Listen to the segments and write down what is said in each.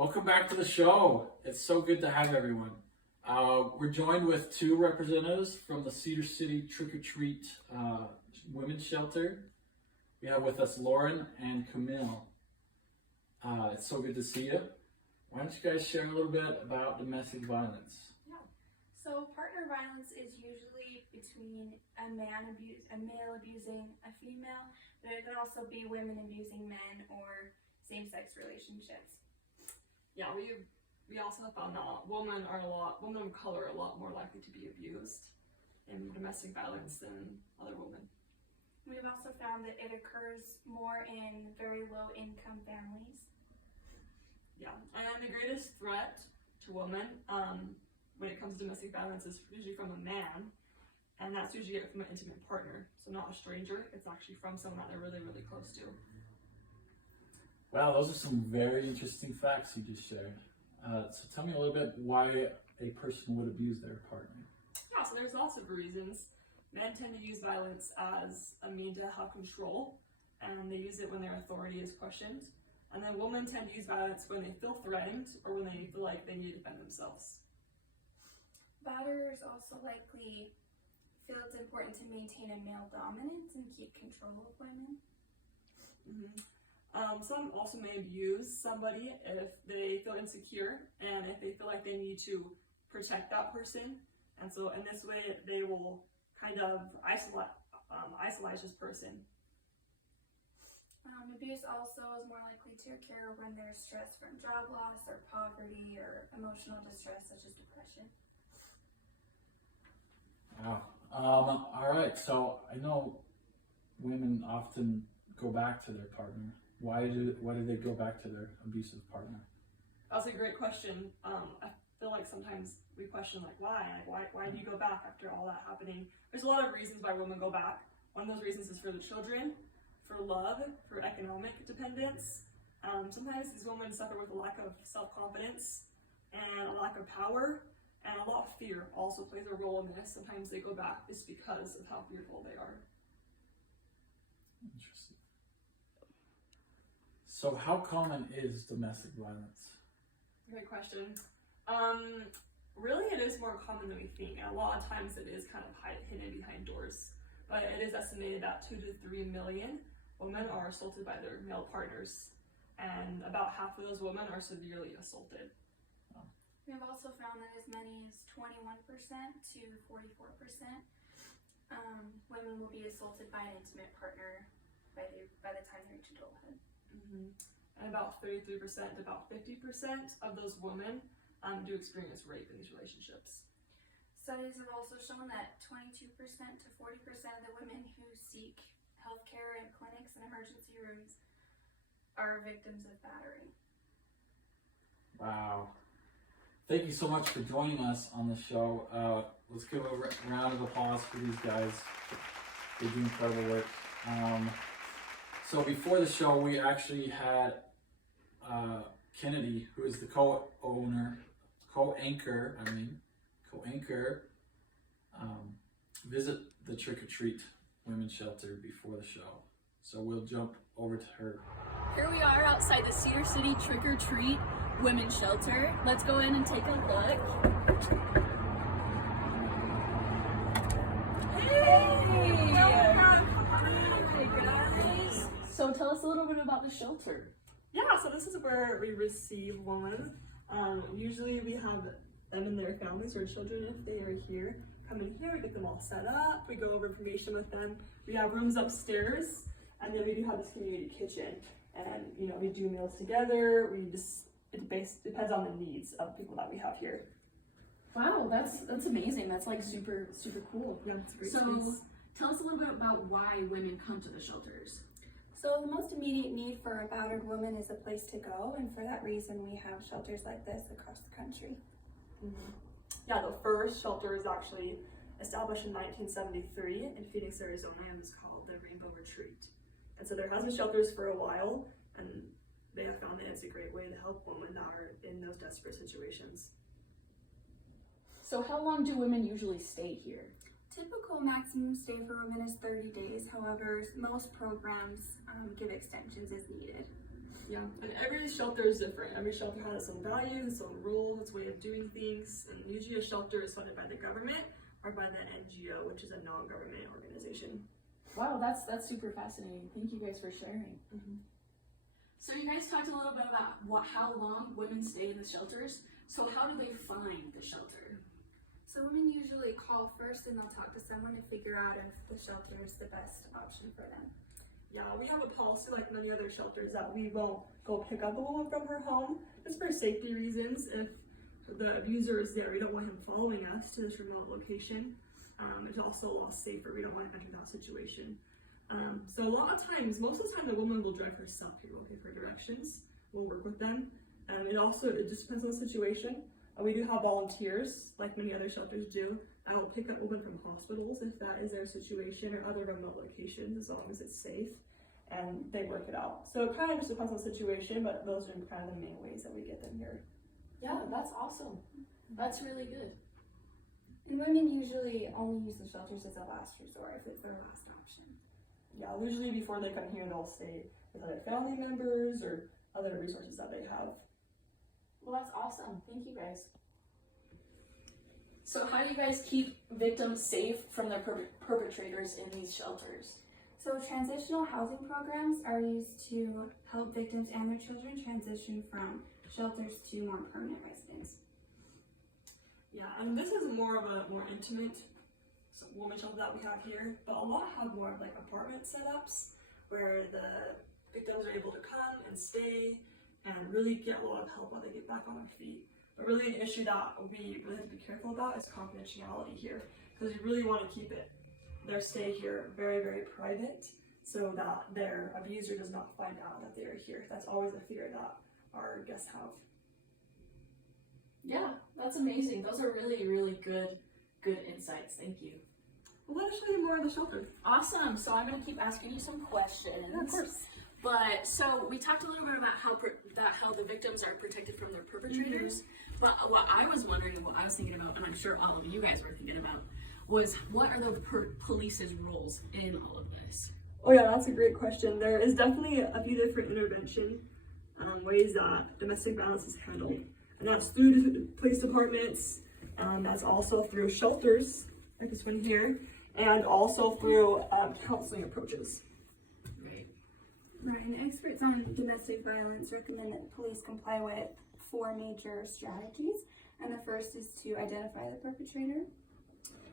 Welcome back to the show. It's so good to have everyone. We're joined with two representatives from the Cedar City Trick or Treat Women's Shelter. We have with us Lauren and Camille. It's so good to see you. Why don't you guys share a little bit about domestic violence? Yeah. So partner violence is usually between a male abusing a female, but it can also be women abusing men or same-sex relationships. Yeah, we also have found that women of color are a lot more likely to be abused in domestic violence than other women. We've also found that it occurs more in very low-income families. Yeah, and the greatest threat to women when it comes to domestic violence is usually from a man, and that's usually from an intimate partner, so not a stranger. It's actually from someone that they're really, really close to. Wow, those are some very interesting facts you just shared. So tell me a little bit why a person would abuse their partner. Yeah, so there's lots of reasons. Men tend to use violence as a means to have control, and they use it when their authority is questioned. And then women tend to use violence when they feel threatened or when they feel like they need to defend themselves. Batterers also likely feel it's important to maintain a male dominance and keep control of women. Mm-hmm. Some also may abuse somebody if they feel insecure and if they feel like they need to protect that person. And so in this way, they will kind of isolate this person. Abuse also is more likely to occur when there's stress from job loss or poverty or emotional distress such as depression. Wow. All right, so I know women often go back to their partner. Why do they go back to their abusive partner? That's a great question. I feel like sometimes we question why do you go back after all that happening? There's a lot of reasons why women go back. One of those reasons is for the children, for love, for economic dependence. Sometimes these women suffer with a lack of self-confidence and a lack of power, and a lot of fear also plays a role in this. Sometimes they go back just because of how fearful they are. Interesting. So how common is domestic violence? Great question. Really, it is more common than we think, and a lot of times it is kind of hidden behind doors. But it is estimated that 2 to 3 million women are assaulted by their male partners, and about half of those women are severely assaulted. We have also found that as many as 21% to 44% women will be assaulted by an intimate partner by the time they reach adulthood. Mm-hmm. And about 33% to about 50% of those women do experience rape in these relationships. Studies have also shown that 22% to 40% of the women who seek healthcare in clinics and emergency rooms are victims of battery. Wow. Thank you so much for joining us on the show. Let's give a round of applause for these guys. They do incredible work. So before the show, we actually had Kennedy, who is the co-anchor, visit the Trick or Treat Women's Shelter before the show. So we'll jump over to her. Here we are outside the Cedar City Trick or Treat Women's Shelter. Let's go in and take a look. Hey! Guys. So tell us a little bit about the shelter. Yeah, so this is where we receive women. Usually we have them and their families or children, if they are here, come in here, we get them all set up, we go over information with them. We have rooms upstairs, and then we do have this community kitchen. And we do meals together. It depends on the needs of people that we have here. Wow, that's amazing. That's like super cool. Yeah, it's a great So space. tell us a little bit about why women come to the shelters. So the most immediate need for a battered woman is a place to go, and for that reason we have shelters like this across the country. Mm-hmm. Yeah, the first shelter is actually established in 1973 in Phoenix, Arizona, and it's called the Rainbow Retreat. And so there has been shelters for a while, and they have found that it's a great way to help women that are in those desperate situations. So how long do women usually stay here? Typical maximum stay for women is 30 days. However, most programs give extensions as needed. Yeah, and every shelter is different. Every shelter has its own values, its own rules, its way of doing things, and usually a shelter is funded by the government or by the NGO, which is a non-government organization. Wow, that's super fascinating. Thank you guys for sharing. So you guys talked a little bit about how long women stay in the shelters. So how do they find the shelter? So women usually call first and they'll talk to someone to figure out if the shelter is the best option for them. Yeah, we have a policy like many other shelters that we won't go pick up a woman from her home just for safety reasons. If the abuser is there, we don't want him following us to this remote location. It's also a lot safer. We don't want to enter that situation. So a lot of times, most of the time, the woman will drive herself here. We'll give her directions. We'll work with them. It just depends on the situation. We do have volunteers, like many other shelters do, that will pick up women from hospitals if that is their situation, or other remote locations, as long as it's safe, and they work it out. So it kind of just depends on the situation, but those are kind of the main ways that we get them here. Yeah, that's awesome. That's really good. And women usually only use the shelters as a last resort if it's their last option. Yeah, usually before they come here, they'll stay with other family members or other resources that they have. Well, that's awesome. Thank you guys. So how do you guys keep victims safe from their perpetrators in these shelters? So transitional housing programs are used to help victims and their children transition from shelters to more permanent residence. Yeah, and this is more of a more intimate woman shelter that we have here, but a lot have more of like apartment setups where the victims are able to come and stay and really get a lot of help while they get back on their feet. But really an issue that we really have to be careful about is confidentiality here, because we really want to keep their stay here very, very private so that their abuser does not find out that they are here. That's always a fear that our guests have. Yeah, that's amazing. Those are really, really good insights. Thank you. Well, let us show you more of the shelter. Awesome. So I'm going to keep asking you some questions. Yeah, of course. But so we talked a little bit about how the victims are protected from their perpetrators. But what I was wondering and what I was thinking about, and I'm sure all of you guys were thinking about, was what are the police's roles in all of this? Oh yeah, that's a great question. There is definitely a few different intervention ways that domestic violence is handled. And that's through police departments, that's also through shelters, like this one here, and also through counseling approaches. Right, and experts on domestic violence recommend that police comply with 4 major strategies. And the first is to identify the perpetrator.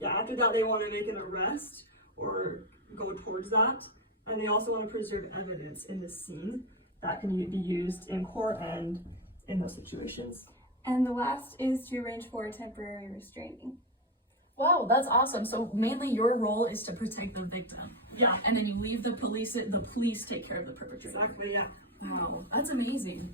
Yeah, after that they want to make an arrest or go towards that. And they also want to preserve evidence in the scene that can be used in court and in those situations. And the last is to arrange for temporary restraining. Wow, that's awesome. So mainly your role is to protect the victim. Yeah, And then you leave the police take care of the perpetrator. exactly, yeah. Wow, that's amazing.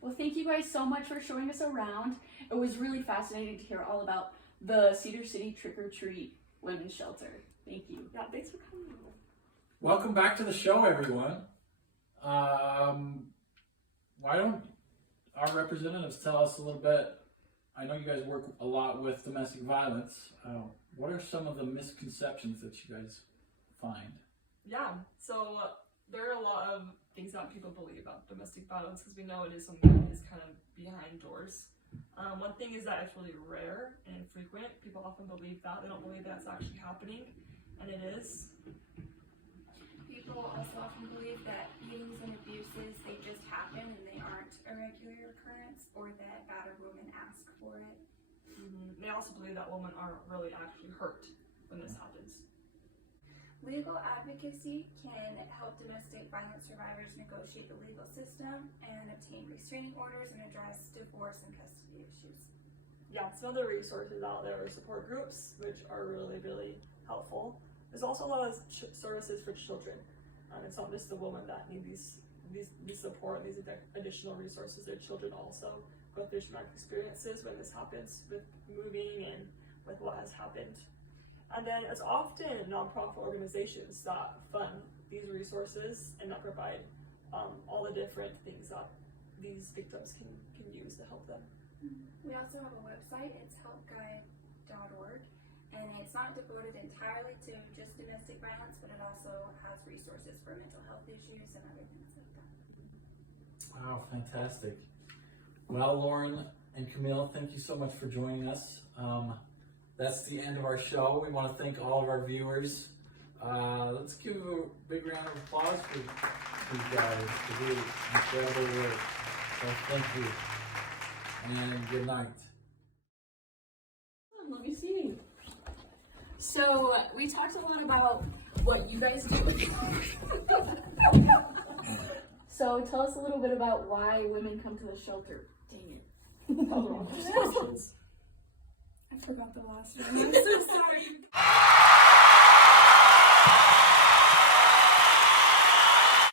Well, thank you guys so much for showing us around. It was really fascinating to hear all about the Cedar City Trick or Treat Women's Shelter. Thank you. Yeah, thanks for coming. Welcome back to the show, everyone. Why don't our representatives tell us a little bit? I know you guys work a lot with domestic violence. What are some of the misconceptions that you guys find? Yeah, so there are a lot of things that people believe about domestic violence because we know it is something that is kind of behind doors. One thing is that it's really rare and infrequent. People often believe that. They don't believe that it's actually happening, and it is. People also often believe that beatings and abuses, they just happen and they aren't a regular occurrence, or that battered women ask for it. They also believe that women aren't really actually hurt when this happens. Legal advocacy can help domestic violence survivors negotiate the legal system and obtain restraining orders and address divorce and custody issues. Yeah, some other resources out there are support groups, which are really, really helpful. There's also a lot of services for children. It's not just the women that need these support, these additional resources. Their children also go through traumatic experiences when this happens with moving and with what has happened. And then it's often nonprofit organizations that fund these resources and that provide all the different things that these victims can use to help them. We also have a website, it's helpguide.org, and it's not devoted entirely to just domestic violence, but it also has resources for mental health issues and other things like that. Wow, fantastic. Well, Lauren and Camille, thank you so much for joining us. That's the end of our show. We want to thank all of our viewers. Let's give a big round of applause for these guys for doing incredible work. So thank you, and good night. Let me see. So we talked a lot about what you guys do. So tell us a little bit about why women come to the shelter. Dang it. All the wrong questions. I forgot the last one. I'm so sorry.